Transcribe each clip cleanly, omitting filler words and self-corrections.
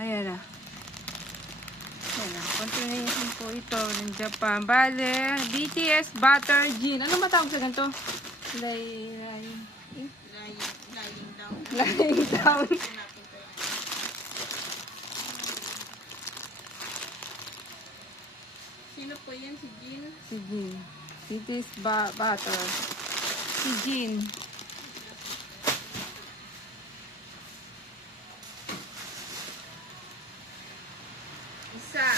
Ayan na. Ayan na. Continuation po ito ng Japan. Bale, BTS Butter Jean. Ano matawag sa ganito? Lying down. Lying down. Sino po yan? Si Jean? Si Jean. BTS Butter. Si Jean. Isa.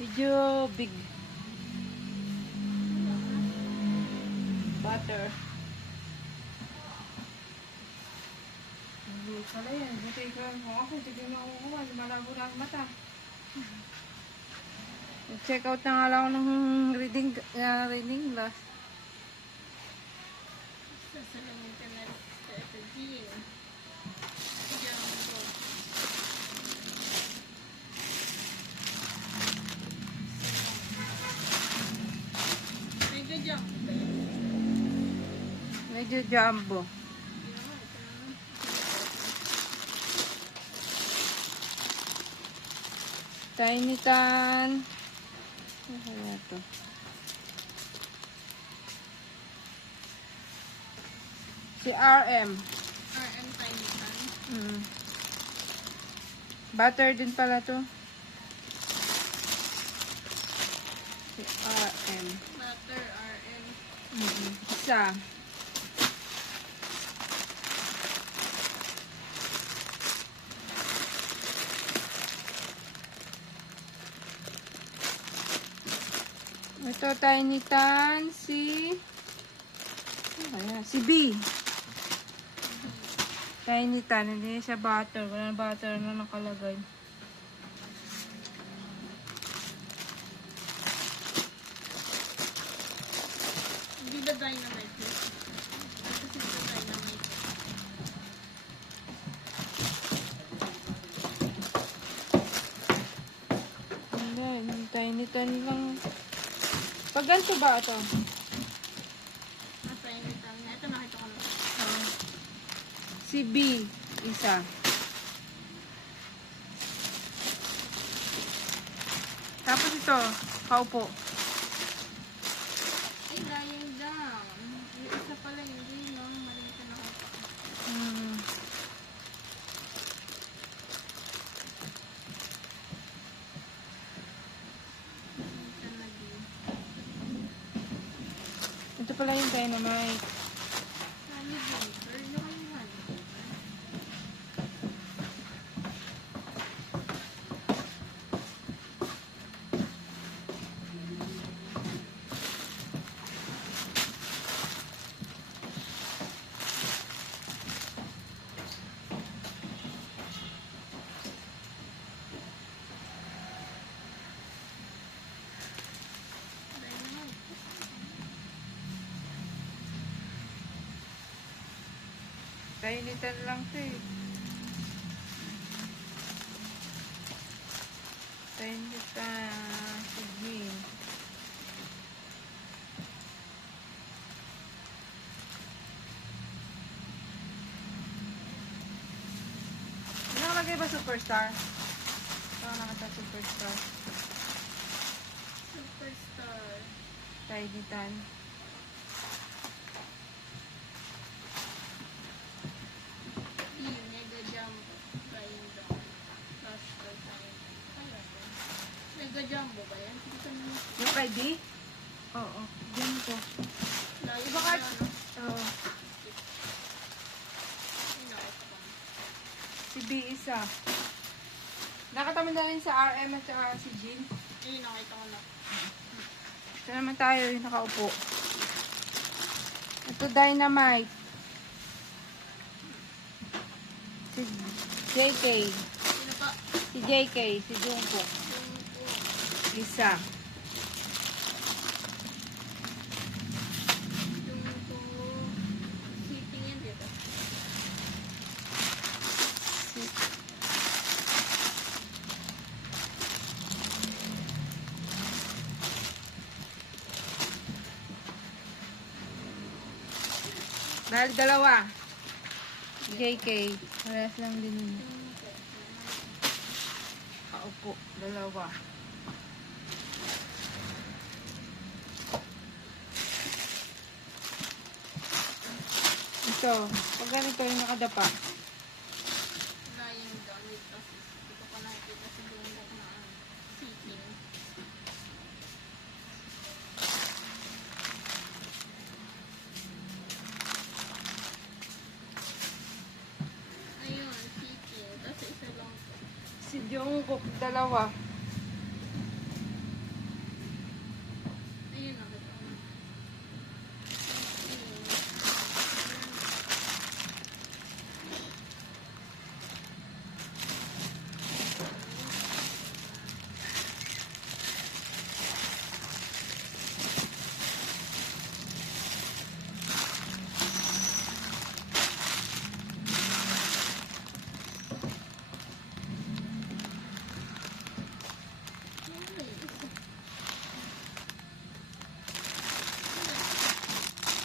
Medyo big. Butter. Hindi pala yan. Buti ko lang ako. Sige na ako kuha. Malabo na ang mata. Check out na nga lang ako ng reading glass. Sasalamin ka na ito, Jean. Jumbo. Medyo jumbo. Medyo jumbo. Tiny Tan. Ano kaya ito? Si RM. RM Tiny Tan. Butter din pala to. Si RM. Butter RM. Isa. Ito, Tiny Tan, si B. Tiny Tan, hindi siya butter. Walang butter na nakalagay. Hindi ba dynamite yun? Kasi ba dynamite? Hindi, Tiny Tan lang. Pag ganito ba ito? Tiny Tan. Ito nakita ko na. Si B, isa. Tapos ito, kaupo. Ay, lying down. Yung isa pala hindi, no? Mali ka nakita. Ito pala yung dynamite. Honey Bunker? Ano kayo honey bunker? Dynamite. Tiny Tan lang ito eh. Tiny Tan, si Jean. Nakalagay ba superstar? Baka nakata superstar. Superstar. Tiny Tan. Mega Jumbo. Lying down. Flash or time. Kaya ko. Mega Jumbo ba yan? Hindi ka naman. Yung kay B? Oo. Diyan ko. Lying Iba ka? down, no? Oo. Ay, nakita ko na. Si B isa. Nakataman na rin sa RM at saka si Jean. Ay, nakita ko na. Ito naman tayo yung nakaupo. Ito dynamite. Si JK. Sino pa? Si JK. Si Jungkook. Isa. Sitting yan, dito. Dahil dalawa. JK. Parehas lang din yun. Opo, dalawa. Ito, pag ganito yung nakadapa. Lying down with us. Ito ko nakikita sa bundok na sitting. Ayun, sitting. Tapos isa lang po. Si Jungkook, dalawa. Ayun, nakita ko.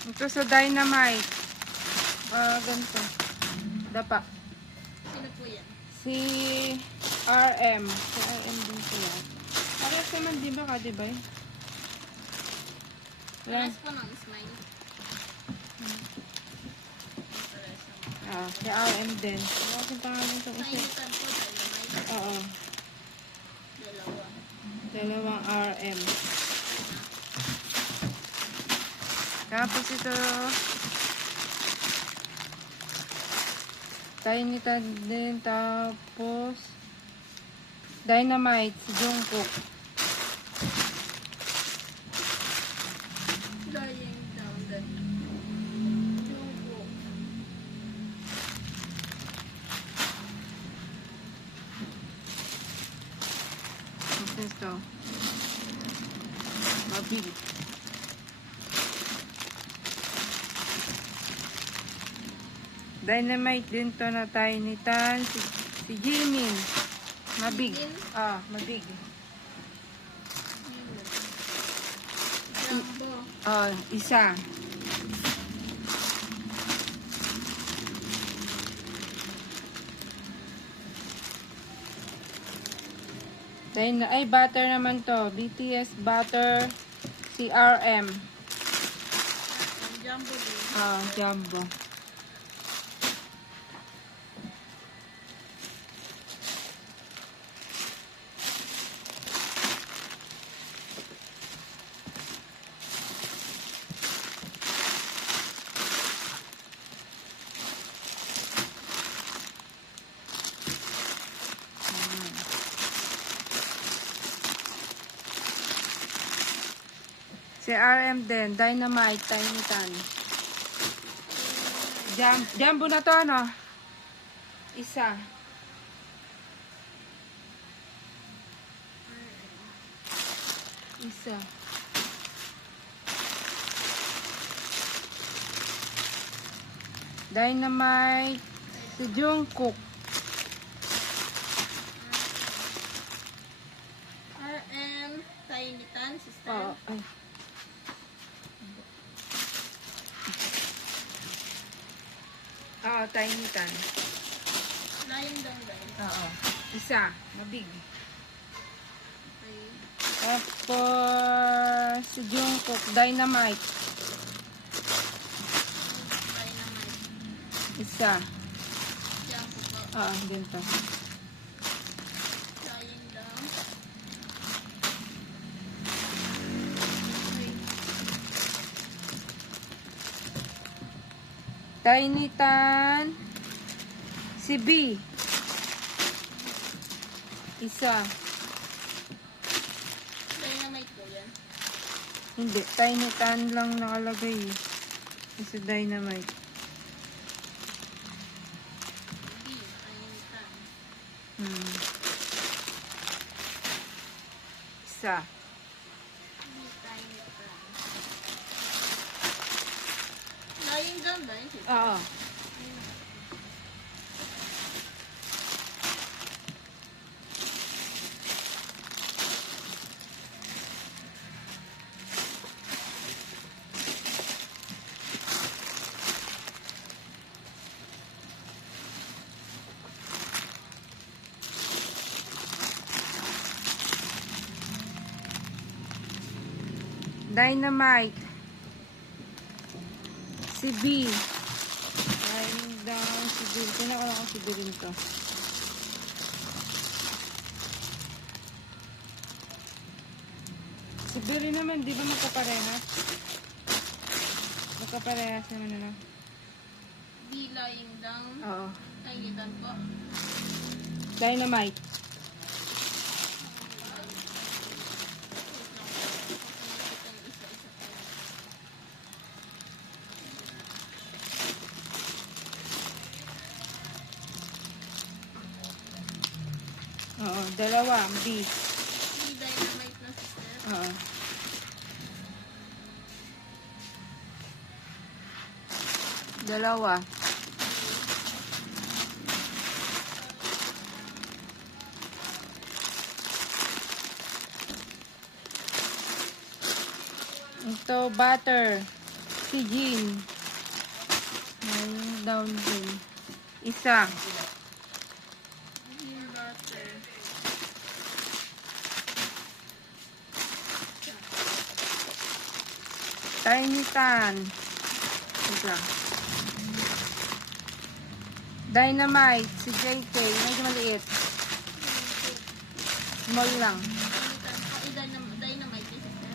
Ito sa Dynamite. Ganito. Dapa. Sino po yan? Si RM. Si RM din sila. Parehas naman, di ba ka, di ba? Wala. Pares po ng smile. Pares naman. Si RM din. Wala akong pangalan itong isa. Tiny Tad po, Dynamite. Oo. Dalawa. Dalawang RM. Tapos ito, Tiny Tad din. Tapos, Dynamite, si Jungkook. Lying down then. Jungko. Tapos ito, Mabig. Dynamite din to na Tiny Tan. Si Jimin. Mabig. Jimin? Mabig. Jumbo. Isa. Butter naman to. BTS butter. Si RM. Jumbo din. Jumbo. Si RM din. Dynamite. Tiny Tan. Jumbo na to, ano? Isa. Isa. Dynamite. Si Jungkook. RM, Tiny Tan, sister. Ay. Tiny Tan. Lying down guys. Isa. Mabig. Okay. Tapos, si Jungkook. Dynamite. Dynamite. Isa. Jumbo po. Ganito. Lying down. Okay. Tiny Tan. Si B. Isa. Dynamite po yan. Hindi. Tiny Tan lang nakalagay. Isa Dynamite. B, Tiny Tan. Isa. B, Tiny Tan. Lying down ba yun? Oo. Dynamite. Si B. Lying down si B. Tingnan ko lang kung si B rin to. Si B rin naman, di ba magkaparehas? Magkaparehas naman ano? Be lying down. Oo. Naingitan po. Dynamite. Oo, dalawa. B. Be dynamite na sister. Oo. Dalawa. Ito, butter. Si Jean. Ayun, down din. Isa. Be butter. Tiny Tan. Isa. Dynamite. Si JK. Medyo maliit. Small lang. Naingitan po. Dynamite na sister.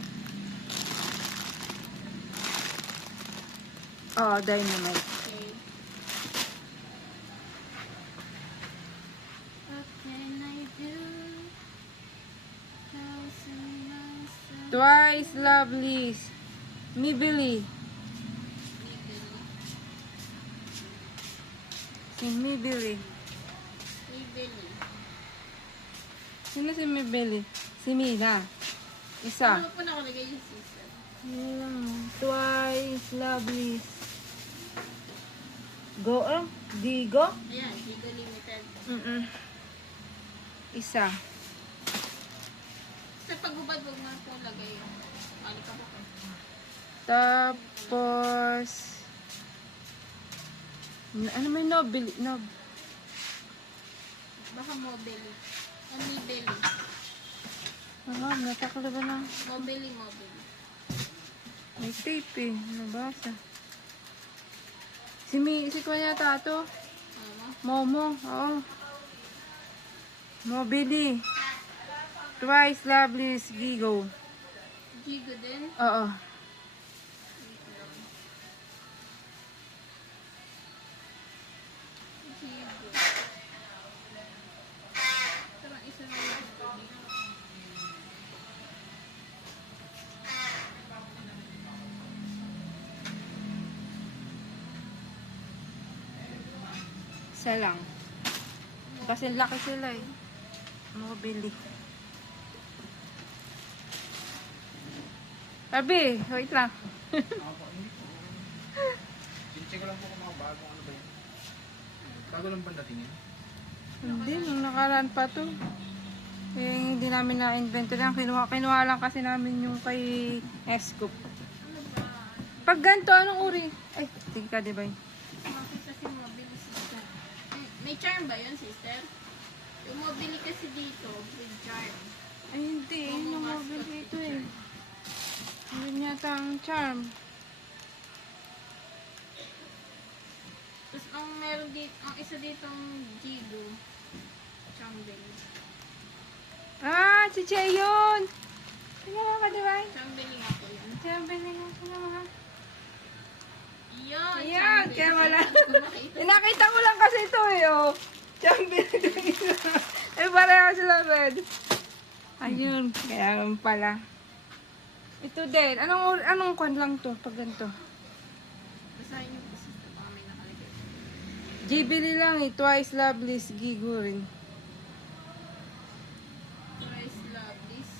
Oo, dynamite. Okay. What can I do? Thousand miles away. Twice Lovelies. Mibili. Si Mibili. Maybelline. Sino si Mibili? Si Mina. Isa. Ano po nakalagay yung sister? Ayan. Twice Lovelies. Go, Digo? Ayan, Gigo Limited. Isa. Sa paghubad, huwag mo po lagay yung ka po. Tapos, ano may Nobili? Baka Mobili. Mibeli. Natakla ba na? Mobili. May tape eh. Nabasa. Si Kuya Tato. Momo. Oo. Mobili. Twice Lovelies Gigo. Gigo din. Oo. Gigo. Parang isa na yung Isa lang. Kasi laki sila eh. Mobili. Sabi, wait lang. Check ko lang po kung mga bago ano ba yun. Bago lang ba dating yun? Hindi, nung nakaraan pa to. Eh, hindi namin na-invento lang. Kinuha lang kasi namin yung kay Escoop. ano ba? Pag ganito, anong uri? Ay, sige ka, di ba? Makita si Mobili sister. May charm ba yun sister? Yung Mobili kasi dito with charm. Ay, hindi. Yun yung mobile ito eh. Yun yata ang charm. Tapos ang meron dito, ang isa ditong Gigo. Chambeli. Ah, si Che yun! Tingnan ka, di ba? Chambeli nga po yan. Sabi nila ko na mga. Yan! Ayan, Chambeli. kaya wala. Hindi ko makita. Nakita ko lang kasi ito eh, oh. Chambi. Eh, pareho sila red. Ayun, kaya pala. Ito din. Anong kwan lang to pag ganito? Basahin niyo po sister. Baka may nakalagay. Jibili lang eh. Twice Lovelies Gigo rin. Twice Lovelies.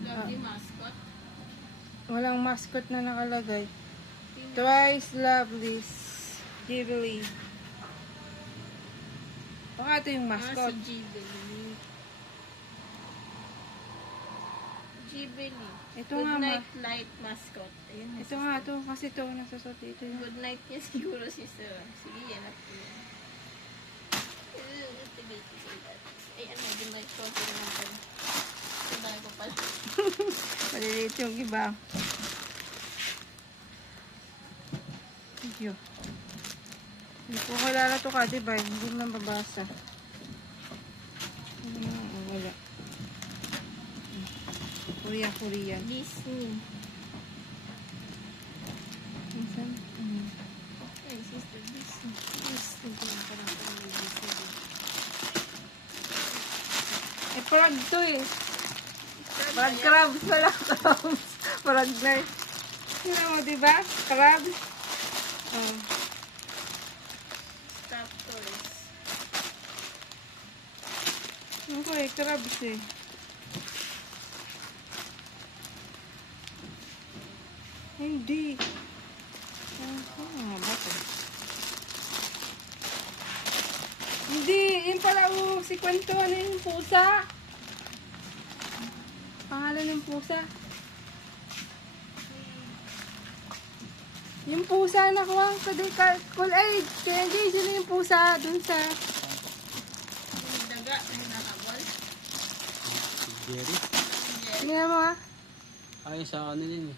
Lovely mascot. Walang mascot na nakalagay. Tingnan. Twice Lovelies Jibili. Baka ito yung mascot. Si Ghibli. Ghibli. Ito Good nga, night light mascot. Ayun, Ito nga to. Kasi ito nasasot dito yun. Good night niya siguro sister. Sige, yan at yan. Ay, ano, good night ko. Tingnan natin. Tingnan ko pala. Maliliit yung iba. Yo. Hindi ko kilala to ka, diba? Hindi mo lang babasa. Wala. Korean. Disney. Minsan? Ay, sister, Disney. Disney. Parang Disney. Eh, frog to eh. Frog crabs pala. Crabs. Frog na eh. Sino mo, diba? Crabs. Oh. Stop toys. Ano ko eh, crabs eh. Hindi. Ano ba ito? Hindi, yun pala si kwento, ano yung pusa? Pangalan ng pusa? Yung pusa na kuwang sa Cool Aid. Kaya hindi, sino yung pusa dun sa... Yung daga na hinakabol. Jerry. Tingnan mo ha. Ay, sa ano din eh.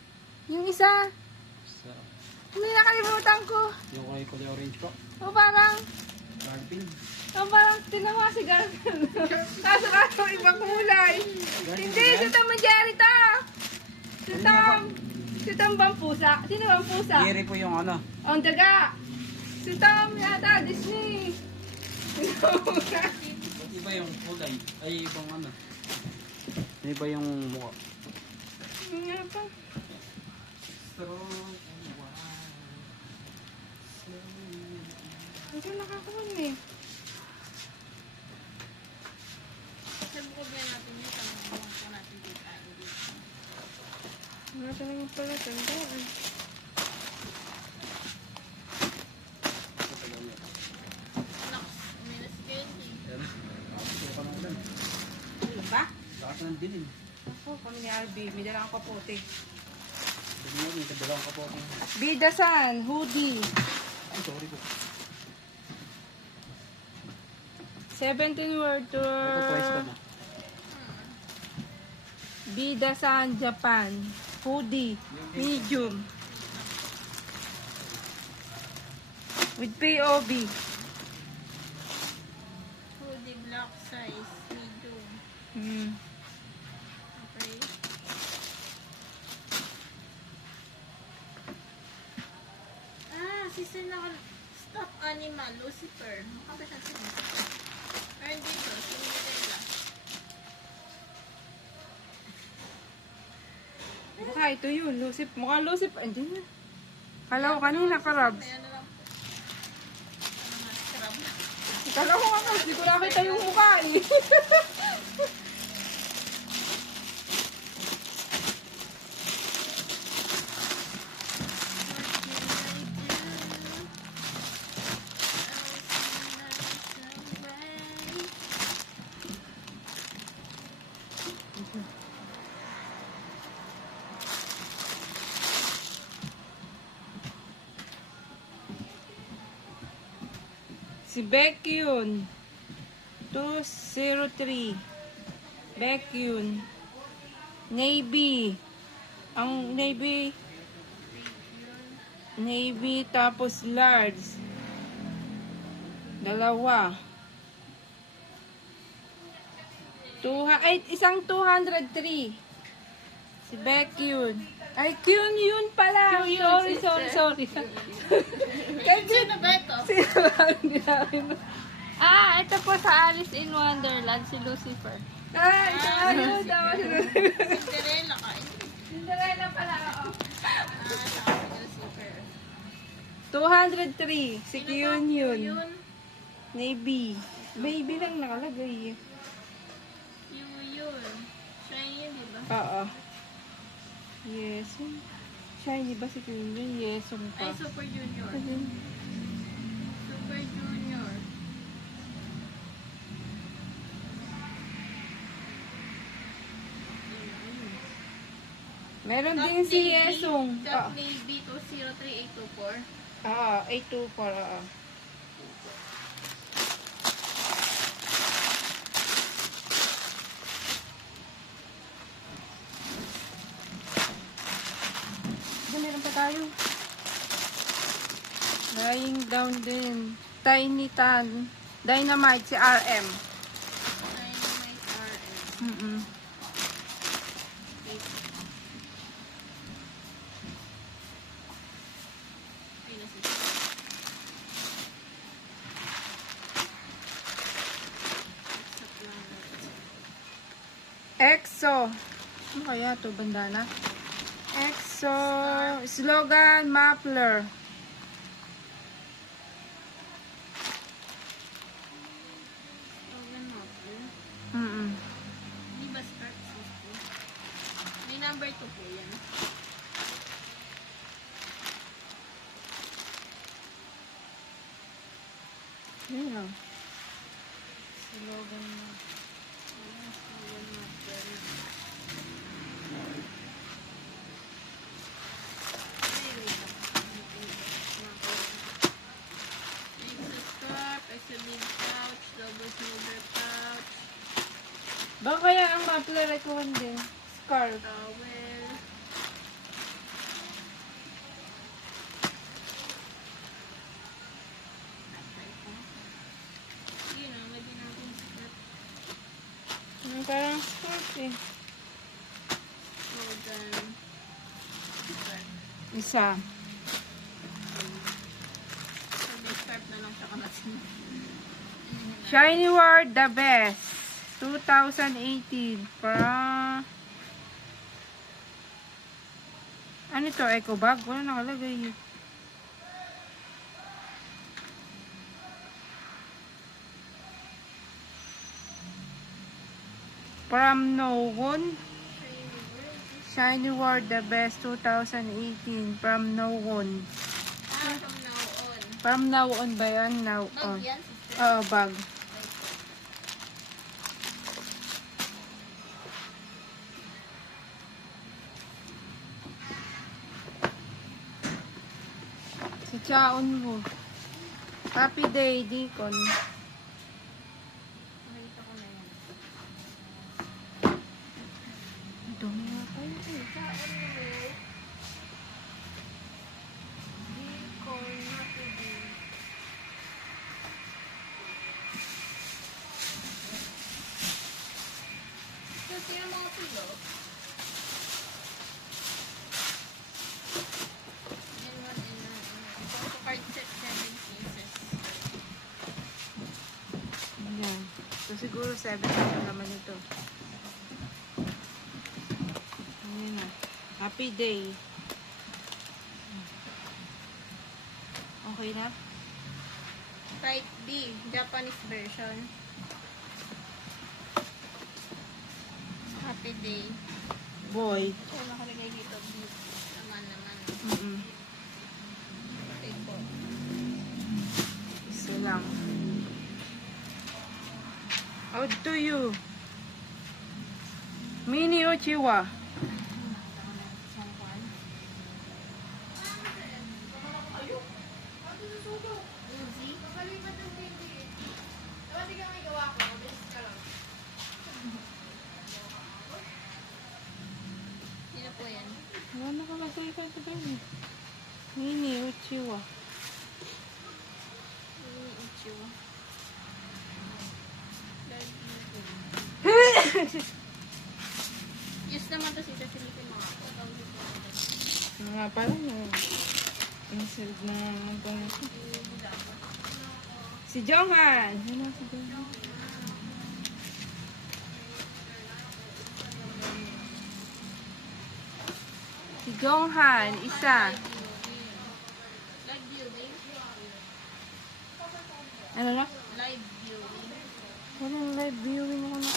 Yung isa. Sa, Hindi nakalimutan ko. yung kulay orange po. O parang... Garfield. O parang tinawa si Garfield. Kaso ibang kulay. Hindi, si Tom and Jerry to. Si Tom. Si Tom bang pusa? Sino bang pusa? Jerry po yung ano. Ang daga. Si Tom yata, Disney. Sino pusa? Ba't iba yung kulay? Ay, ibang ano. Iba yung mukha. Ano nga pa? Hindi ko nakakuha eh. Sa bukod na natin yung tanong ko natin dito. Wala talagang pala tandaan. Naks, umilas candy. Kapito ka ng ulan. Ano ba? Lakas ng dilim. Ako, kami ni Albi. May dalang kapote. Sabi mo, may kadalaw ka po ako. Bidasan, hoodie. Ay, sorry po. 17 word Ito twice ka tour. na. Bidasan, Japan. Hoodie. Medium. With POV. Hoodie black size. Medium. Hmm. Okay. Sister na stop animal. Lucifer. Makapit na siya. Ayun dito. Cinderella. Mukha ito yun. Lucip. Mukha Lucip. Hindi na. Kala ko kanina, Karabs. May ano lang po. Ano nga, scrub. Kala ko nga, Karabs. Hindi ko nakita yung mukha eh. Si Becky yun. 203. Becky yun. Navy. Ang Navy. Navy tapos large. Dalawa. Isang 203. Si Becky yun. Ay, Kyun yun pala. Sorry. Sino ba ito? Hindi namin. Ito po sa Alice in Wonderland, si Lucifer. Ayun. Tama si Lucifer. Cinderella ka. Cinderella pala, oo. Saka si Lucifer. 203. Si Sino Kyun to? yun. Yun. Navy. Baby lang nakalagay eh. Yun. Shiny, di ba? Oo. Yes. Shiny ba si Kyun yun? Yes. Ay, Super Junior. Super Junior. Meron Top din si Navy. Yesung. Top Navy 203824. Oo, 824. Oo. Meron pa tayo. down din. Tiny Tan. Dynamite si RM. Dynamite RM. Mm-mm. Ay, nasa EXO. Ano kaya to bandana? EXO. Slogan muffler. Slogan muffler. Mm-mm. Di ba skirt sister? May number 2 po yan. Yun lang. Slogan muffler. Ayan, slogan muffler. Ay, wait lang. Extra scarf, extra big pouch, double shoulder pouch, Baka kaya ang muffler ay kuhan din. Scarf. towel. Yun ang lagi natin skirt. Parang scarf eh. Slogan. Skirt. Isa. Sabi scarf na lang siya kamasin. Shiny World the best. 2018. Para... Ano to? Eco bag? Wala nakalagay. From No One. Shiny World the best 2018. From No One. Ah, from now on. From now on ba yan? Now Bag on. yan, sister. Oo, bag. Si Chaon mo. Happy day, Deacon. Nakita ko na yan. Ito nga kayo. Saan mo? Deacon, happy day. Kasi yung mga pilo. And one and one. Card set 7 pieces. Ayan. So, siguro 7 na naman ito. Ayan na. Happy day. Okay na? Type B, Japanese version. Happy day. Boy. So, nakalagay dito. B. Naman. Mm-mm. Okay po. Isa lang. Out to you. Mini Uchiwa. Uzi. Sino po yan? Wala nakalagay ka ito ganyan. Mini Uchiwa. Mini Ichiwa. Yes naman to si Silipin mga ako. Nga pala no. Insert na magkano. Si Jonghan. Ano si Jonghan? Si Jonghan, isa. Live viewing. Ano na? Live viewing. Walang live viewing ako na.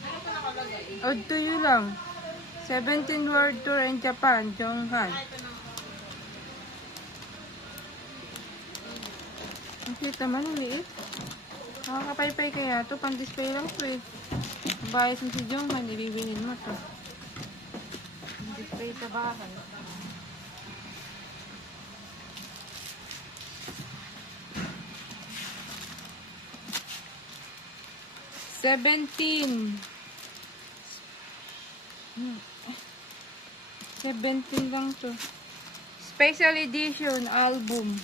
Ano pa nakalagay? Odd to you lang. 17 World Tour in Japan, Jonghan. Ah, ito na. Ang cute naman, liit. Nakakapaypay kaya to, pang-display lang to eh. Bayas mo si Jonghan, ibibingin mo to. Display sa bahay. 17 lang to. Special edition album.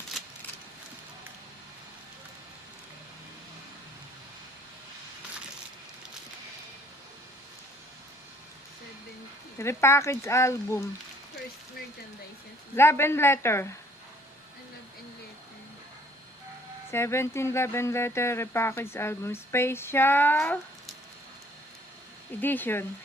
Repackaged album. First merchandise. Love and Letter. I love and letter. 17 Love and Letter repackaged album. Special edition.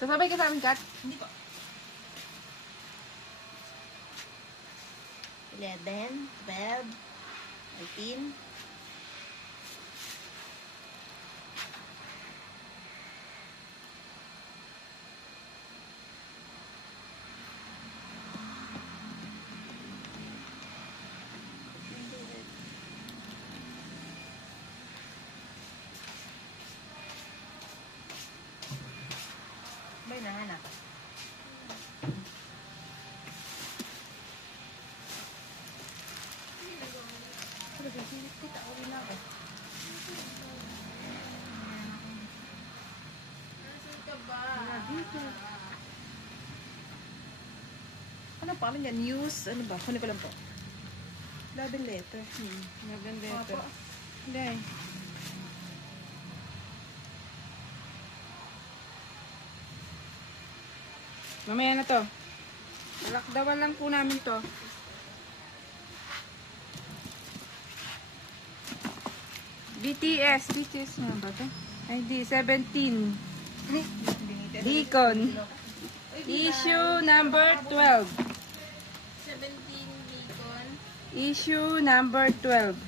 Sasabay ka sa amin, Kat? Hindi po. 11, 12, 13. May nahanap. Nasaan ka ba? Ano pa yan? News? Ano ba? Kunin ko lang po. Love and letter. Love and Opo. Letter. Hindi. Mamaya na to. Lakdawan lang po namin to. BTS nga ba to? ID 17. Deacon. Issue number 12. 17 Beacon. Issue number 12.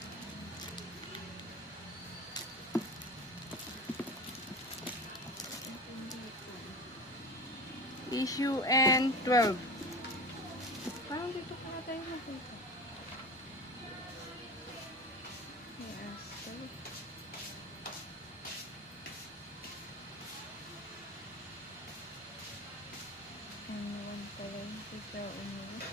Issue N12. Parang dito pa tayo magpunta. Yes. Ano pala yung ikaw umiwas?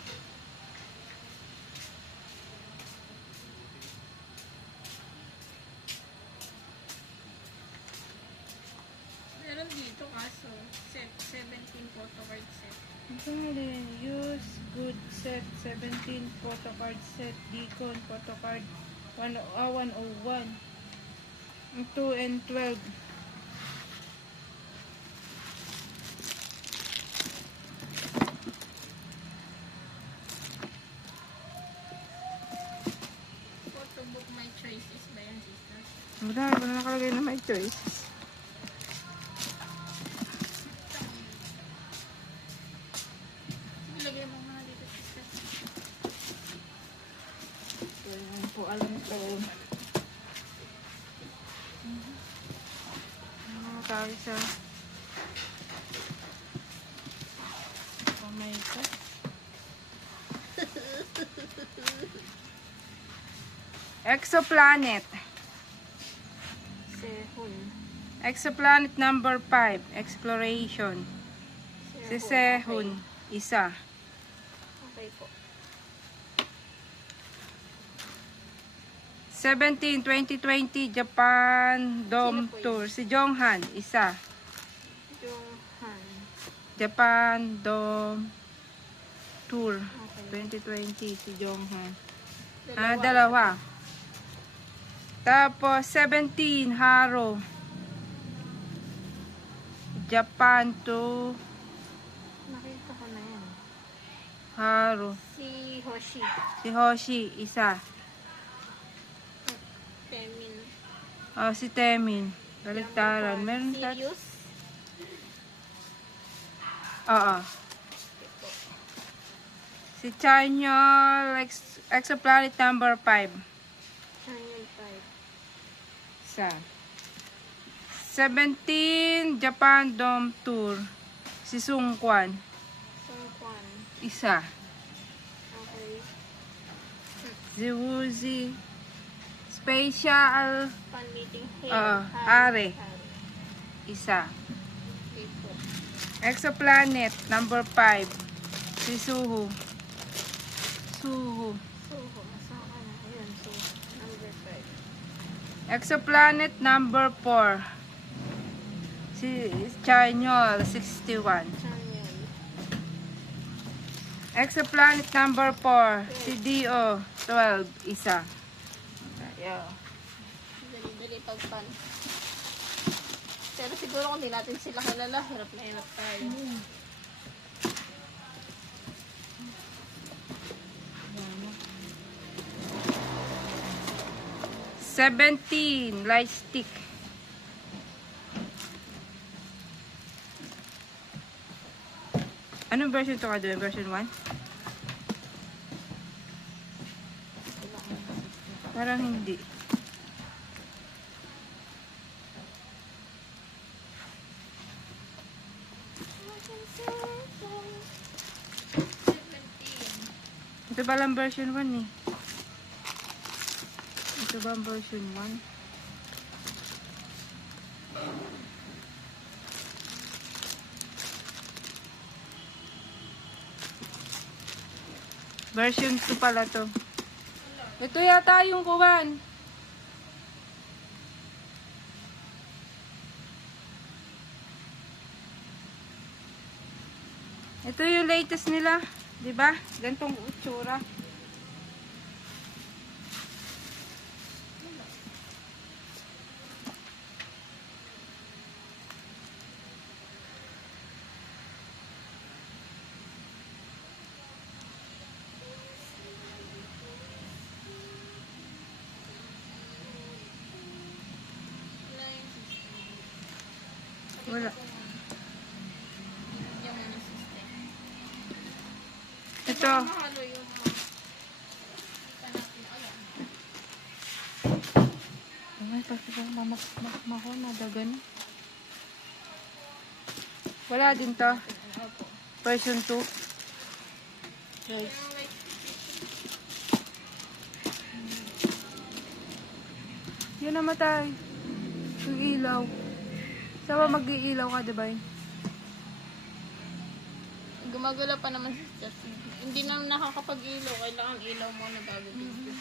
Meron dito kaso. Set 17 photo card set. Ito nga din. Use good set 17 photo card set. Deacon photo card 101. Ang 2 and 12. Photo book my choices ba yan, sister? Wala nakalagay na may choice. Ilagay mo muna dito, sister. So, yun po alam ko. Ano tayo sa kamay ko? Exoplanet. Sehun. Exoplanet number 5. Exploration. Si Sehun. Isa. Okay po. 17, 2020 Japan Dome Sino po yun? Tour. Si Jonghan. Isa. Yung Han. Japan Dome Tour. Okay. 2020 si Jonghan. Dalawa. Dalawa. Tapos 17 Haro. Japan to Nakita ko na Haru. Si Hoshi. Si Hoshi, isa. Temin. Oh, si Temin. Baliktaran. Meron sa... Sirius. Oo. Si Chanyol, exoplanet number 5. Channel 5. Isa. 17, Japan Dome Tour. Si Sungkwan. Songkwan. Isa. Okay. Si Wuzi. Special. Fan meeting. Hare. Isa. Okay po. Exoplanet number 5. Si Suho. Suho. So, masama ka na. Ayun. So, number 5. Exoplanet number 4. Si Chanyol, 61. Channel. Exoplanet number 4. Si Dio, 12. Isa. Ayo. Dali-dali pag-fan. Pero siguro kung di natin sila kilala, hirap na hirap tayo. 17, light stick. Anong version to ka doon? Version 1? Parang hindi. Ito ba lang version 1 eh? Ito ba ang version 1? Version 2 pala to. Ito yata yung kuwan. Ito yung latest nila. Diba? Gantong utsura. Wala. Yung ano system. Ito. Mahalo yung kita natin. Ayan. Ay, kasi bang mamakmakmako na dagan. Wala din to. Opo. Version 2. Guys. Yan namatay. Yung ilaw. Saan ba mag-iilaw ka, diba? Gumagala pa naman si Justin. Hindi na nakakapag-ilaw. Kailangan ilaw mo na bago video.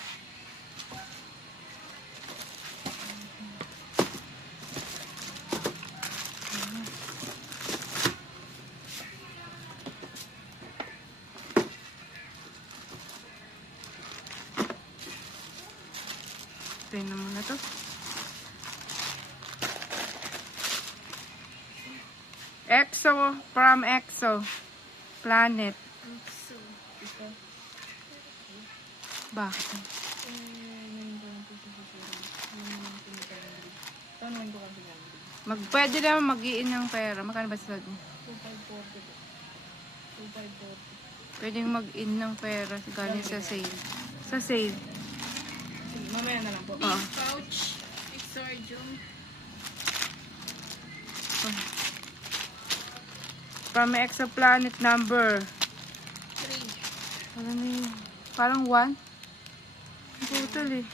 Tingnan mo na to. From Exo Planet. So, Bakit? Pwede naman mag-iin ng pera. Magkano ba sila doon? 2540. Pwedeng mag-in ng pera galing sa sale. Sa sale. Mamaya na lang po. Oh. Pouch. Exordium. From Exoplanet number. 3. Alam mo yun. Parang 1. Total eh.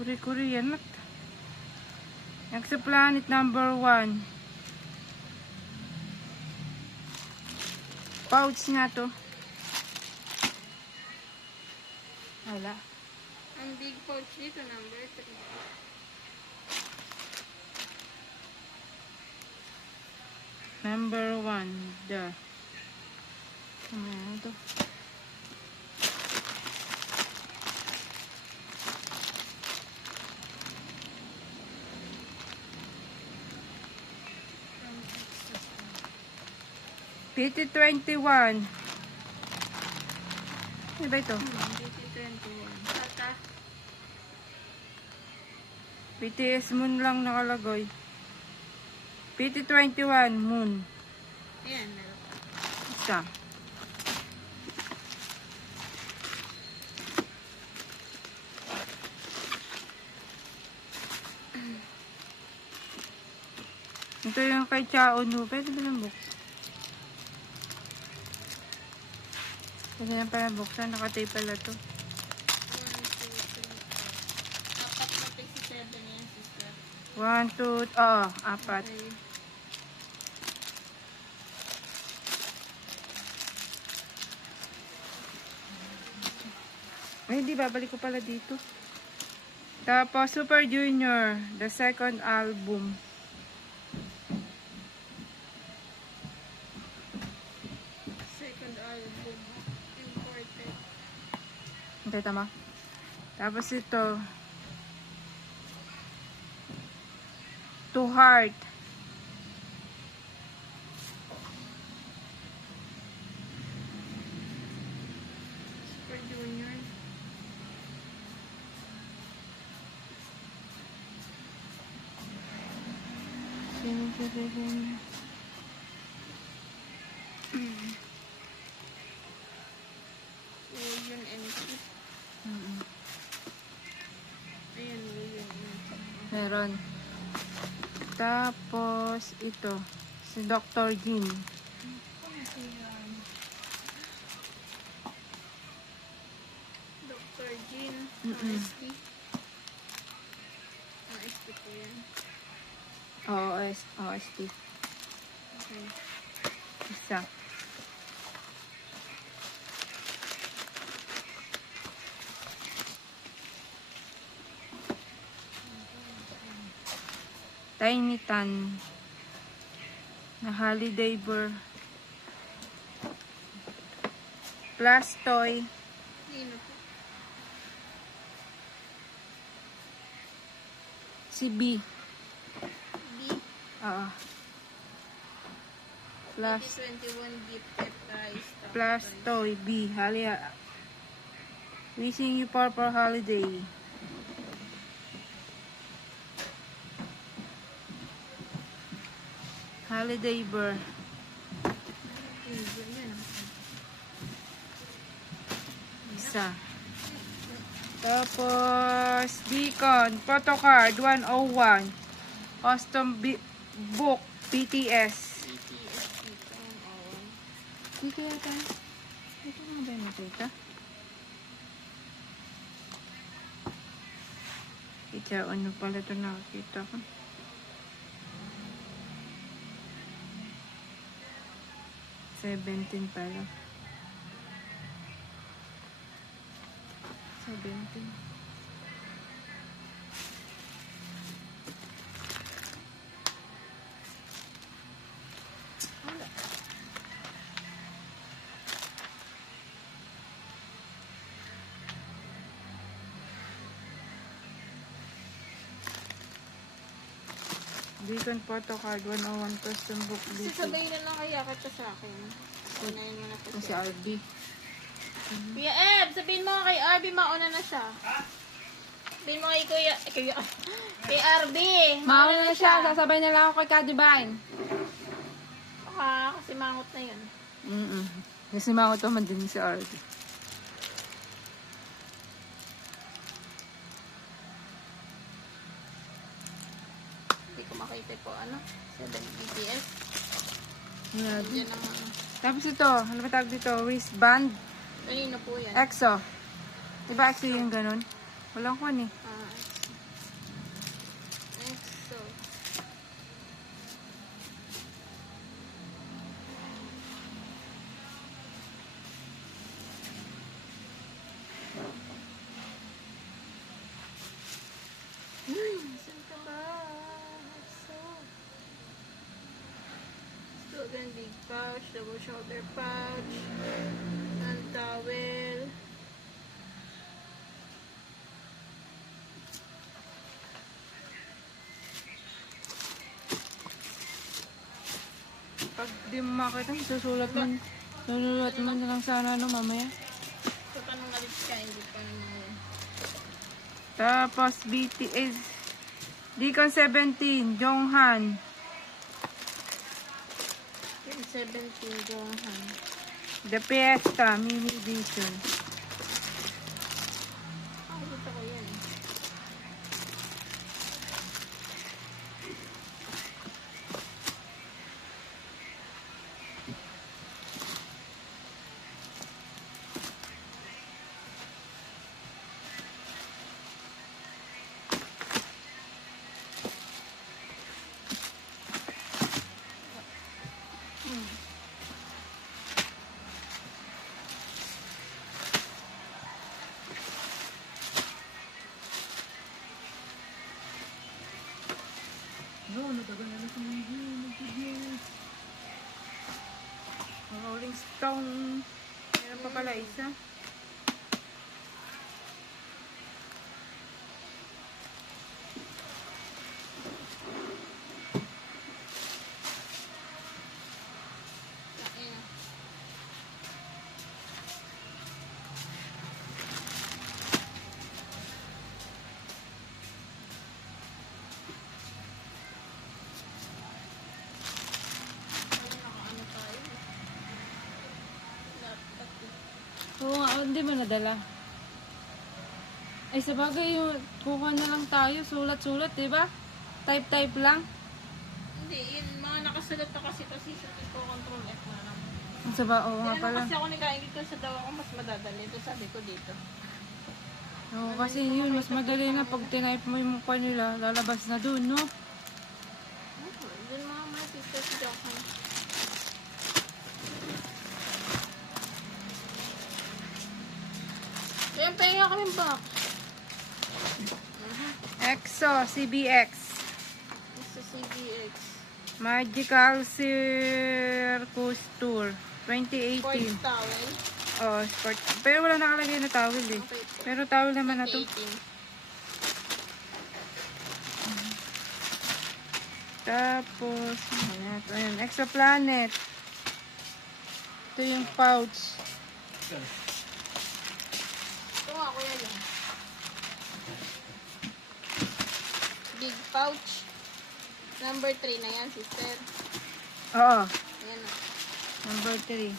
Kuri-kuri yan. Exoplanet number 1. Pouch nga to. Wala. Ang big pouch dito, number 3. Number 1. The. Ano to? PT21. Ano ba ito? BT21. Tata. BTS Moon lang nakalagay. PT21 Moon. Ayan, meron pa. Isa. Ito yung kay Chao Nu. Pwede ba lang buksan? Pwede lang pala buksan. Nakatape pala to. 1, 2, 3, 4. Apat na 67 yan, sister. 1, 2, oo, apat. Okay. Ay, hindi, babalik ko pala dito. Tapos, Super Junior, the second album. Second album. Imported. Hindi, tama. Tapos ito, To Heart. Super Junior. Sino Super Junior? William MC. Ayan, William MC. Meron. Tapos, ito, si Dr. Jin. Dr. Jean. Mm-mm. OST. OST po yan. OST. Okay. Isa. Tiny Tan na Holiday Burr. Plastoy. Sino po? Si B. B. Oo. Plus, 2021 gifted prize. Plastoy B. Halia. Wishing you for holiday. Holiday Burr. Isa. Tapos, Beacon, Photocard, 101. Custom book, BTS. BTS dito. Oo. Dito yata. Dito nga ba yung nakita? Ito, ano pala ito nakakita ko? $17 pala. 17. Beacon Photocard 101 custom book dito. Sasabayin na lang kaya kita sa akin. Unahin mo na po Si siya. RB. Kuya Eb, sabihin mo kay RB mauna na siya. Sabihin mo kay kay RB. Mauna na siya. Sasabay na lang ako kay Kadivine. Kasi mangot na yun. Kasi mga ito man din si RB. Hindi ko makita po, 7 BTS. Yan. Diyan ang Tapos ito, ano ba tawag dito? Wristband. kanino po yan? EXO. Diba EXO yung ganun? Walang kwan eh. EXO. Saan ka ba? Student big pouch, double shoulder pouch, and towel. Pag Hindi mo makita. Susulat mo. Susulat mo na lang sana ano mamaya. So, tanong alit ka, hindi pa naman. Tapos BTS. Deacon 17. Jonghan. 17 Johan. The Fiesta. Mini edition. Gusto ko yan. No, natagal na sa video. Rolling Stone. Meron pa pala isa. Ayun. Nakaano tayo? Laptop. Oo nga, hindi mo nadala. Ay, sa bagay, kuha na lang tayo. Sulat-sulat, diba? Type-type lang. Hindi, yun, mga nakasulat na kasi sa ko control F na lang. Sa ba, oo nga Kaya pala. kasi ako nikain dito sa daw ako mas madadali. Ito sabi ko dito. Oo, kasi yun, mas madali na pag tinype mo yung mukha nila, lalabas na dun, no? Doon mga sister si Johan. Ayan, pahinga kami box. EXO, CBX. Sa CBX. Magical Circus Tour. 2018. Sports towel. Oh, sport. Pero wala nakalagay na towel eh. Okay po. Pero towel naman na to. 18. Tapos, ano ito? Ayun, Exoplanet. Ito yung pouch. Ito nga, kuya lang. Big pouch. Number 3 na yan, sister. Oo, Ayan na. number 3.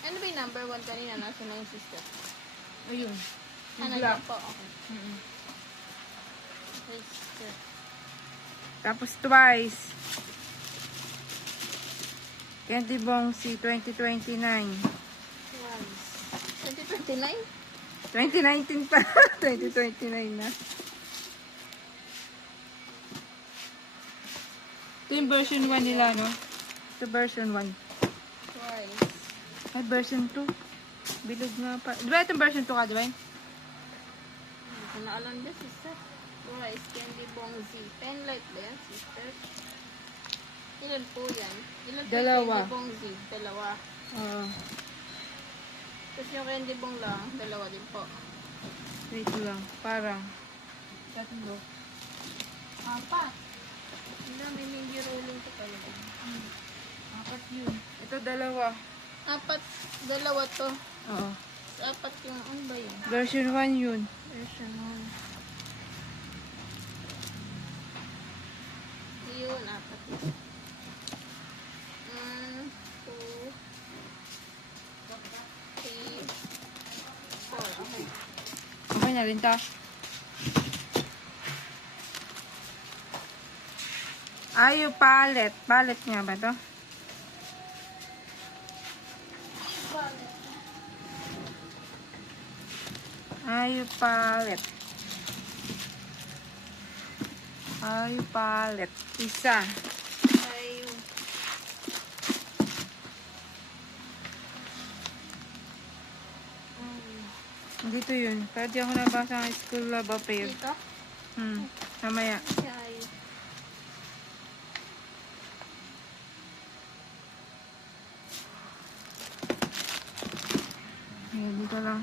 Ano ba yung number 1 kanina? Nasa na yung sister? Ayun. Yung Ano black. yan po? Okay. Mm-mm. Okay, sister. Tapos twice. Candy Bongsi 2029. Twice. 2029? 2019 pa. 2029 na. Ito yung version 1 nila, no? Ito version 1. Twice. Ay, version 2. Bilog nga pa. Di ba itong version 2 ka, di ba? Hindi ko na alam din, sister. Twice. Candy Bongzi. Pen light ba yan, sister? Ilan po yan? Ilan po Dalawa. yung Candy Bongzi? Dalawa. Oo. Tapos yung Candy Bong lang, dalawa din po. Wait lang. Parang. Tatlo. Apat. Hindi, may mini rolling ko talaga. Apat yun. Ito dalawa. Apat. Dalawa to. Oo. Apat yung, ano ba yun? Version 1 yun. Version 1. Yun, apat. 2, 3, 4. Okay. Okay na rin ta. Ayo palette. Palette nga ba to? Ayo palette. Ayo palette. Isa. Ayun. Dito yun. Pero di ako nabasa ang school love affair. Dito? Mamaya. Ayun. Ayan, dito lang.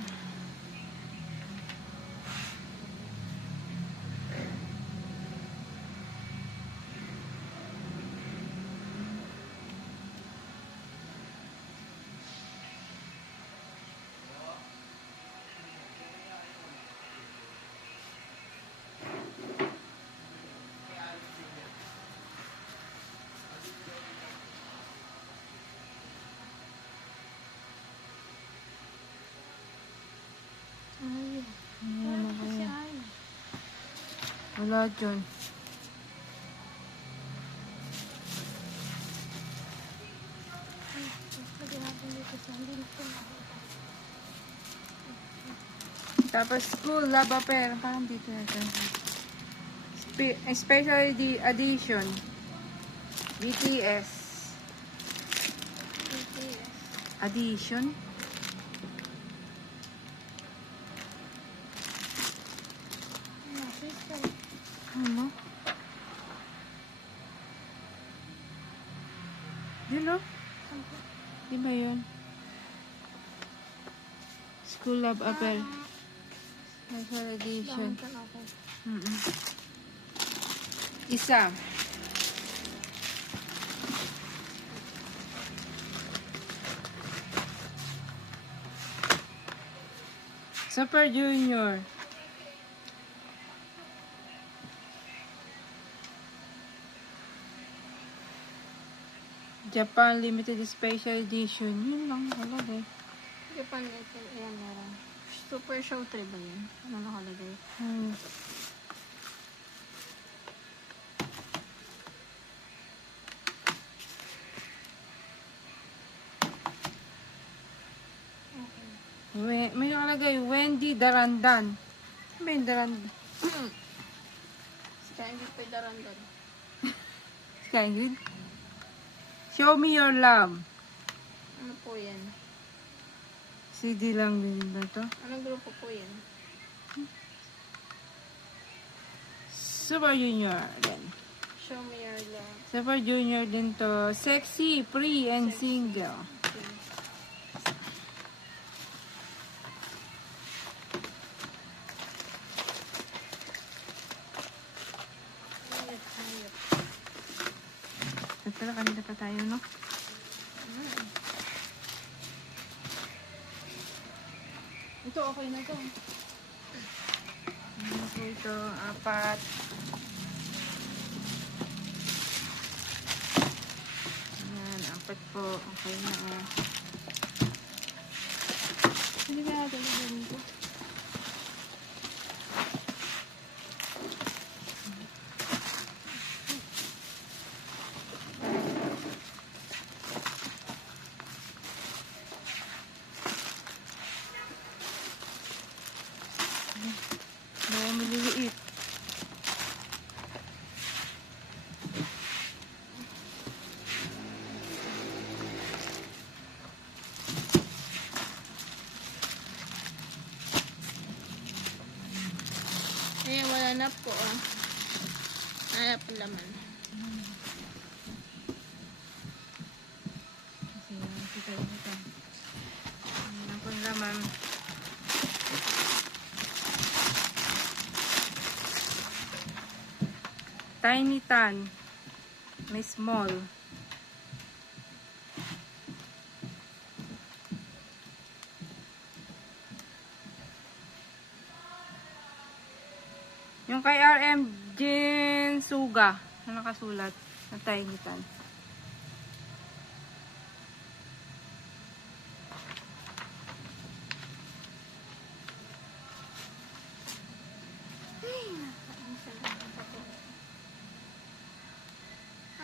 Wala dyan. Lagyan natin dito sa hindi na pinakita. Tapos school lab affair. Parang dito ito. Special edition. BTS. BTS. Edition. Ano, sister? Ano? Yun o? Di ba yun? School lab affair. Special edition. Dahan ako. Isa. Super Junior. Japan Limited Special Edition. Yun lang nakalagay. Japan ito. Ayan, meron. Super Show 3 ba yun? Ano nakalagay? May nakalagay, Wendy Darandan. Ano ba yung Darandan? Kaya hindi pa darandan. Skyward? Show me your love. Ano po yan? CD lang din ba ito? Anong grupo po yan? Super Junior din. Show me your love. Super Junior din to. Sexy, free, and single. Okay. Hayop. Ito na, kanina pa tayo, no? Ito, okay na to. Ano po ito? Apat. Ayan, apat po. Okay na. Hindi na natin gagawin ko. Dahil maliliit. Ayan, wala na po ah. Hanap ang laman. Kasi nakita ito. Ayan ang pang laman. Tiny Tan. May small. Yung kay RM Jin Suga na nakasulat na Tiny Tan.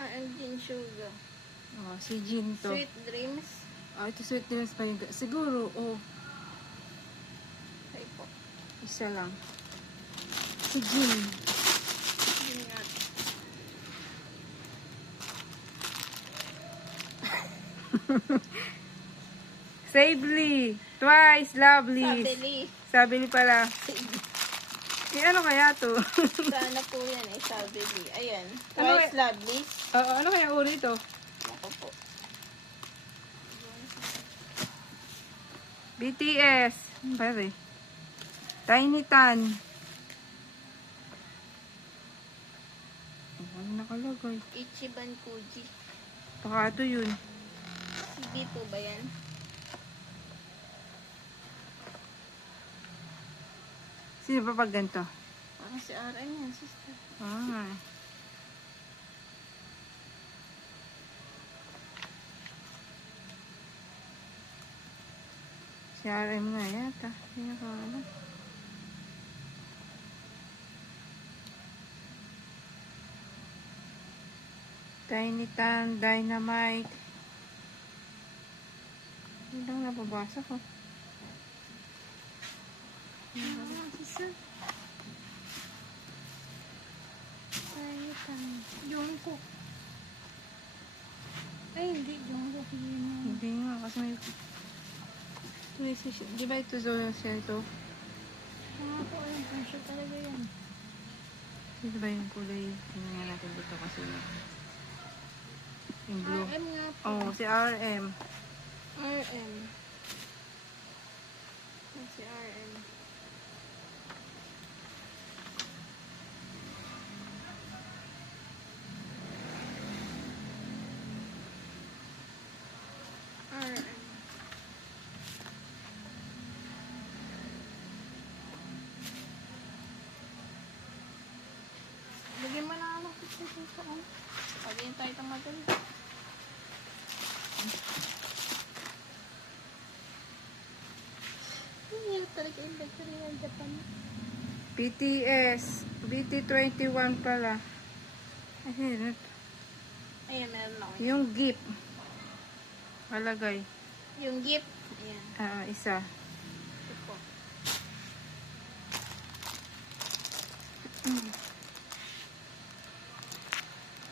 Ah, ang Jin Sugar. Oh, si Jin to. Sweet Dreams. Oh, ito Sweet Dreams pa yung... Siguro, oh, Ay po. isa lang. Si Jin. Yun nga. Sabely. Twice, lovely. Sabili. Sabely pala. Eh, ano kaya to? Sana po yan eh, Sabili. Ayan. Ano Twice Lovely. Oo, ano kaya uri to? Ako po. BTS. Ano ba rin? Tiny Tan. Ano nakalagay? Ichiban Kuji. Baka ito yun. CD po ba yan? Sino ba pag ganito? Parang si RM yan, sister. Ah. Si RM nga yata. Hindi ko alam. Tiny Tan, Dynamite. Hindi lang nababasa ko. Sister. Tiny Tan. Jungkook. Ay, hindi. Jungkook yun. Hindi nga, kasi may... Di ba ito siya ito? Mga po, ayun. Kung siya talaga yan. Ito ba yung kulay? Tingnan nga natin dito kasi yung blue. RM nga po. Oh, si RM. RM. Si RM. RM. Bigyan mo na ako ng pizza dito. Pagyan tayo itong madali. Hindi talaga yung bakery ng Japan. BTS. BT21 pala. Ayun. Ayan, meron ako. Yung gift. Malagay. Yung gift. Ayan. Isa. Ito po.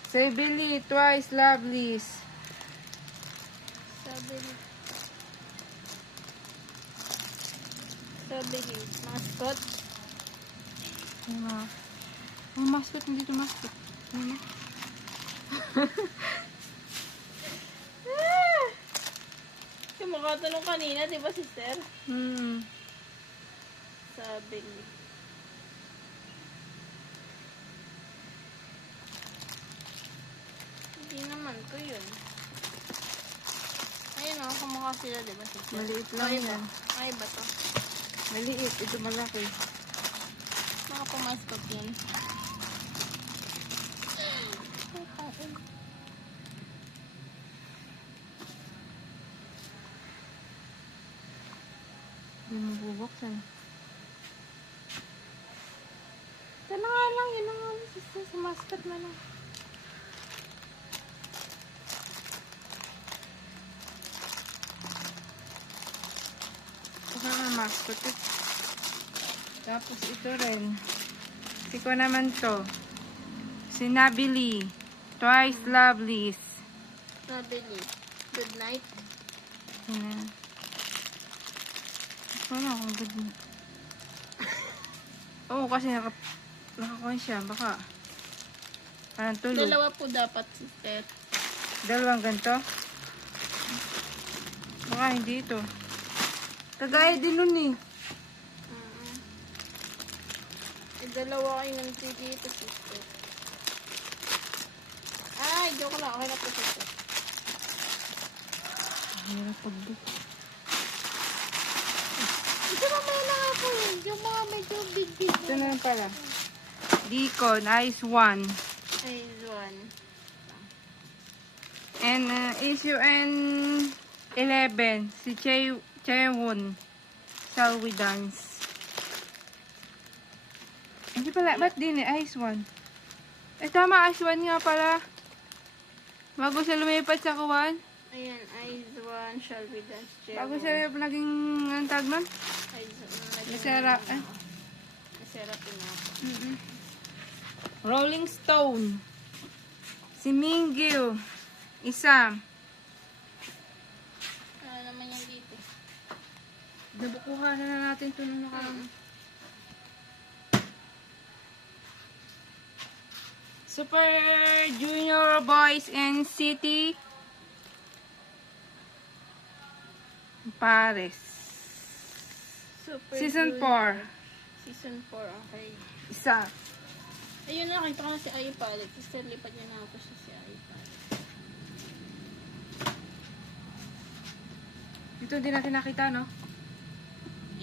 Say Billy, twice lovelies. Strawberry. Strawberry. Mascot. Ang mascot, hindi ito mascot. Ano? Yung makatanong kanina, di ba, sister? Hmm. Strawberry. Hindi naman to yun. Ayun o, kumukha sila, di ba, sister? Maliit lang Ay, yan. Ay, ba to? Maliit. Ito malaki. Mga pumascot yun. Hindi mo bubuksan. Ito na nga lang, yun na nga lang, sister. Sa mascot na lang. Baka nga mascot eh. Tapos ito rin. Siko naman to. Sinabili. Twice lovelies. Strawberry. Good night. Yan. Wala akong good. Oo, kasi nakakuha siya. Baka. Parang tulog. Dalawa po dapat, sister. Dalawang ganito. Baka hindi ito. Kagaya din nun eh. Dalawa kayo ng dito, sister. Ay, joke lang. Okay na po, sister. Hirap pag-book. Ito mamaya na nga po yun. Yung mga medyo big-big. Ito na lang pala. Deacon, Ice 1. Ay, one. And SUN 11. Si Chaewon. Shall we dance? Hindi pala. Ba't din eh? Ice 1. Eh tama, Ice 1 nga pala. Bago siya lumipat sa kuwan. Ayan, eyes one. Shall we dance? Bago siya naging ang tag man. Eyes Nasara. Eh. Nasarap niya. Rolling Stone. Si Mingyu. Isa. Ano naman yung dito? Nabukuha na natin ito nung nakarang. Super Junior Boys NCT Paris. Super Season Junior. 4. Season 4, okay. Isa. Ayun na, nakita ko na si Ayu Palit. Sister, lipat niya na ako siya si Ayu Palit. Dito din natin nakita, no?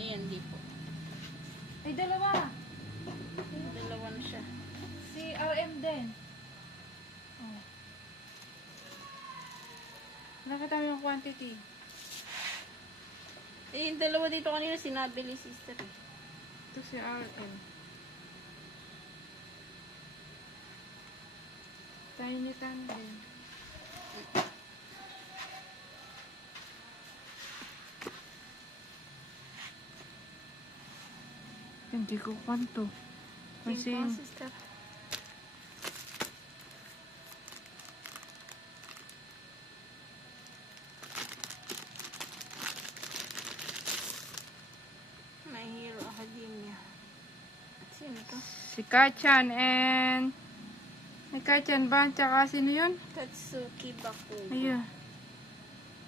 Ayan, di po. Ay, dalawa. Dalawa na siya. Si RM din. Oh. Nakita mo yung quantity. Eh, yung dalawa dito kanina sinabi ni sister. Ito si RM. Tiny Thunder. Hindi ko kwanto. Kasi, Yun po, sister. My Hero Academia. Sino to? si Kachan and... May Kachan ba? Tsaka sino yun? Katsuki Bakugo. Ayun.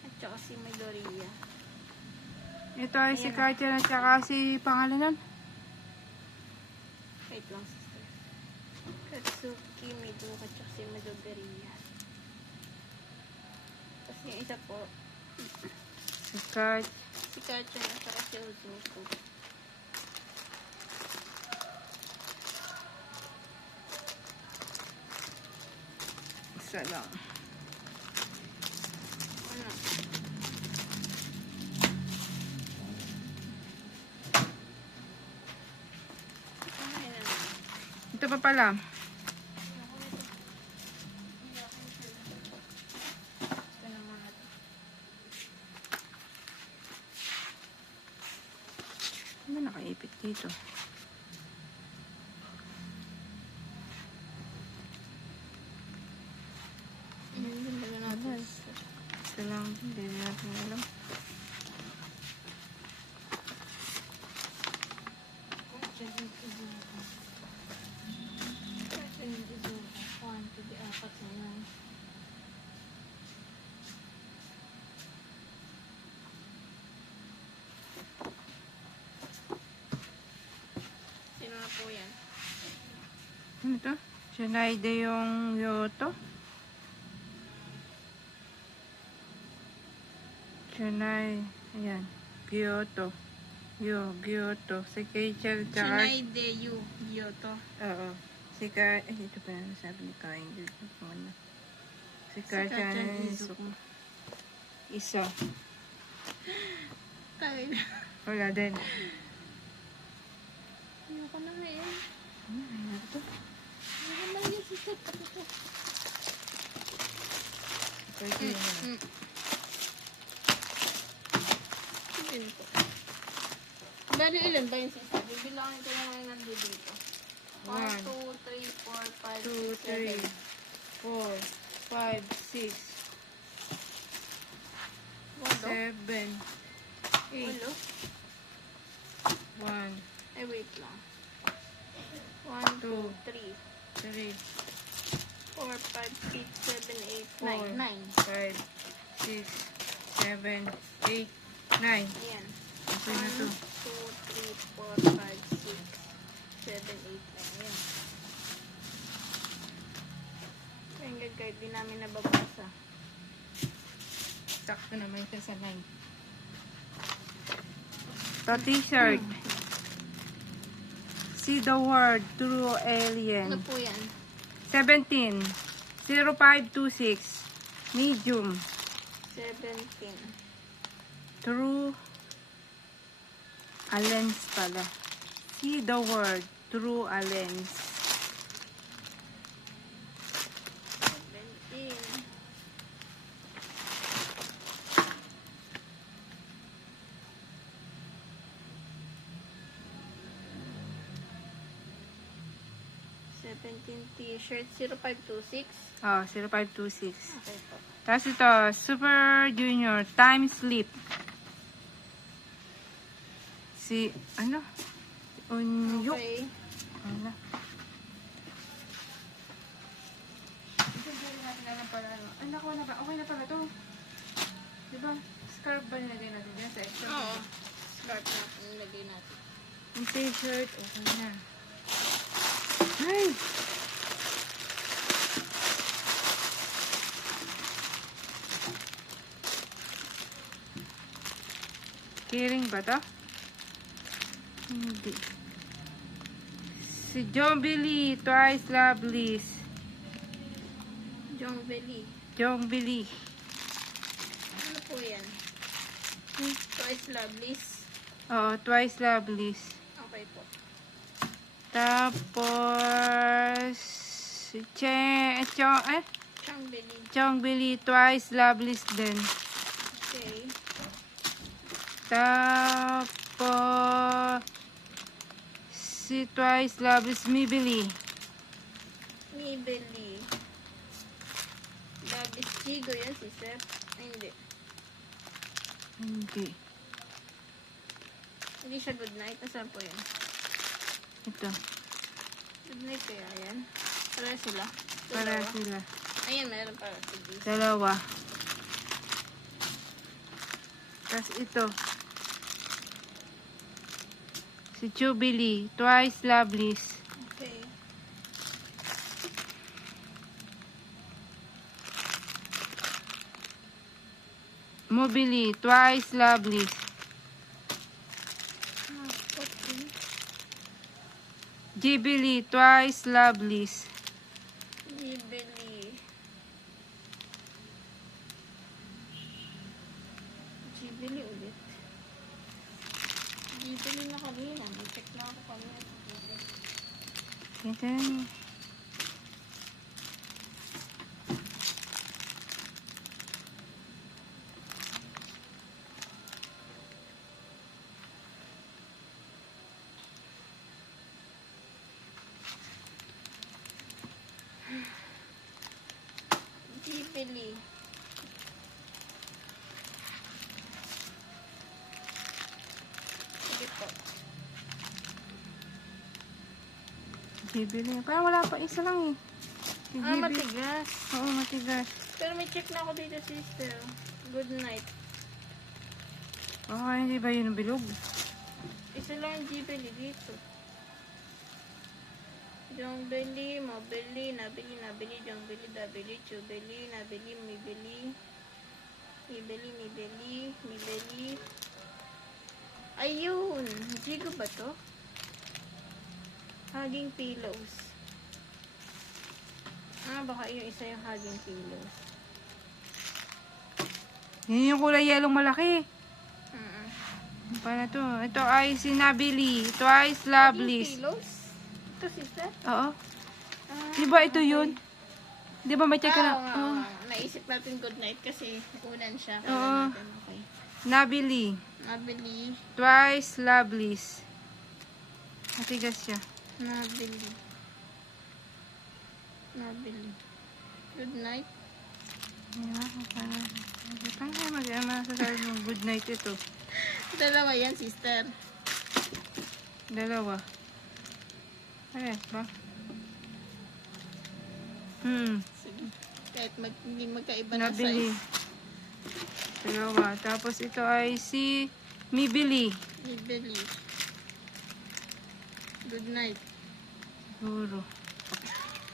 At saka si Midoriya. Ito ay si Ayan na. Kachan at tsaka si pangalan nun. Wait lang, sister. Katsuki, Midoriya, at saka si Midoriya. Tapos yung isa po, Si Kachan. si Kachan at saka si Uzuko. Isa lang. Ano? Ay, na lang. Ito pa pala. Ito naman natin. Ano nakaipit dito? Ayun, lagyan natin. Ito lang. Hindi natin alam. Sino na po yan? Ano ito? Shinaide yung Yoto. Shinai. Ayan. Kyoto. Kyoto. Si Kachel tsaka... Shinaide Yu Yoto. Oo. Si Ka... Eh, ito pa yung sabi ni Kain. Si Kachan Kachan Izuku. Isa. Tayo na. Wala din. Ayoko na nga eh. Ano ito? Ayoko na yung sister. Pati to. Pwede na. Ayun po. Bali ilan ba yung sister? Bibilangin ko lang ngayon nandito dito. 1, 1, 2, 3, 4, 2, 3, 4, 5, 6, 7, 8, Walo? 1, Ay, wait lang. 1, 2, 3, 3, 4, 5, 6, 7, 8, 4, 9. 5, 6, 7, 8, 9. Ayan. Okay na to. 1, 2, 3, 4, 5, 6, 7, 8, 9. Ayan. Hanggang kahit di namin nababasa. Sakto naman siya sa 9. Ito t-shirt. See the word, true Ano alien. po yan? 17. 0526. Medium. 17. True aliens pala. See the word, true aliens. 17. T-shirt 0526. Oh, 0526. Okay po. Tapos ito, Super Junior, Time Sleep. Si, ano? Unyuk. Okay. Ano? Isang natin na lang pala, ano? Ay, nakuha na ba? Okay na pala to. Diba? Scarf ba nilagay natin dyan sa extra? Oo. Start natin. Nilagay natin. Yung t-shirt, okay na. Ay! Kiring ba to? Hindi. Si Jombili, Twice Lovely. Jongbeli. Jombili. Ano po yan? Twice Lovelies. Oo, Twice Lovely. Okay po. Tapos, Si Changbili. Chongbili, Twice, Loveless din. Okay. Tapos, si Twice, Loveless, Mibili. Maybelline. Labis Chigo yan, sister. Ay, hindi. Hindi. Hindi siya good night. Nasaan po yan? Ito. Good night kaya yan? Para sila. Para Dalawa. sila. Ayan, meron para. Sige. Dalawa. Tapos ito. Si Jubilee, Twice, Loveless. Okay. Mobili, Twice, Loveless. Okay. Jubilee, Twice, Loveless. Maybelline. Ghibli ulit. Ghibli na kanina. May check na ako kanina. Ito. Ghibli. Sige po. Jubilee. Parang wala pa isa lang eh. Si Ah, Jubilee. matigas. Oo, matigas. Pero may check na ako dito, sister. Good night. Baka hindi ba yun ang bilog? Isa lang yung Ghibli dito. Jongbili, Mobili, Nabili, Jongbili, Dabili, Chubili, Nabili, Mibili, Mibili. Ayun! Jigo ba to? Hugging pillows. Ah, baka yung isa yung hugging pillows. Yan yung kulay yellow malaki. Mm-mm. Ano pa na to? Ito ay si Nabili, Twice, Hugging Loveless. pillows? Ito, sister? Oo. Ah, Di ba ito yun? Di ba may check ka na? oo nga, Oo. oo nga. Naisip natin good night kasi ulan siya. Kaya Oo. natin, okay. Nabili, Nabili. Twice, Loveless. Matigas siya. Nabili. Good night. Paano kayo mag-masasabi ng good night ito? Dalawa yan, sister. Dalawa. Parehas ba? Sige. Kahit hindi magkaiba na Nabili. size. Dalawa. Tapos ito ay si Mibili. Nabili. Good night. Siguro.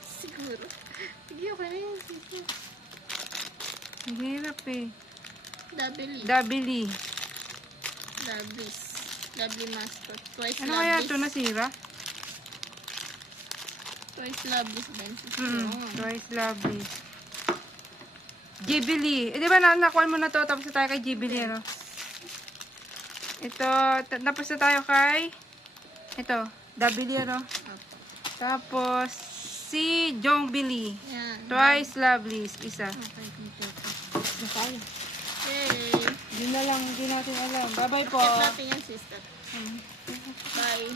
Siguro. Sige, okay na yan, sister. Ang hirap eh. Nabili. Dabili. Labis. Lovely mascot. Twice Ano kaya Loveless. ito nasira? Twice Loveless din, sister. Oo. Twice Loveless. Jubilee. Eh, di ba nakuha mo na to? Tapos na tayo kay Jubilee, ano? Ito, tapos na tayo kay ito, Dabili, ano? Tapos, si Jongbili. Yan. Twice Loveless. Isa. Okay, dito. Isa tayo. Yay! Hindi na lang, hindi natin alam. Bye-bye po. Check natin yan, sister. Bye.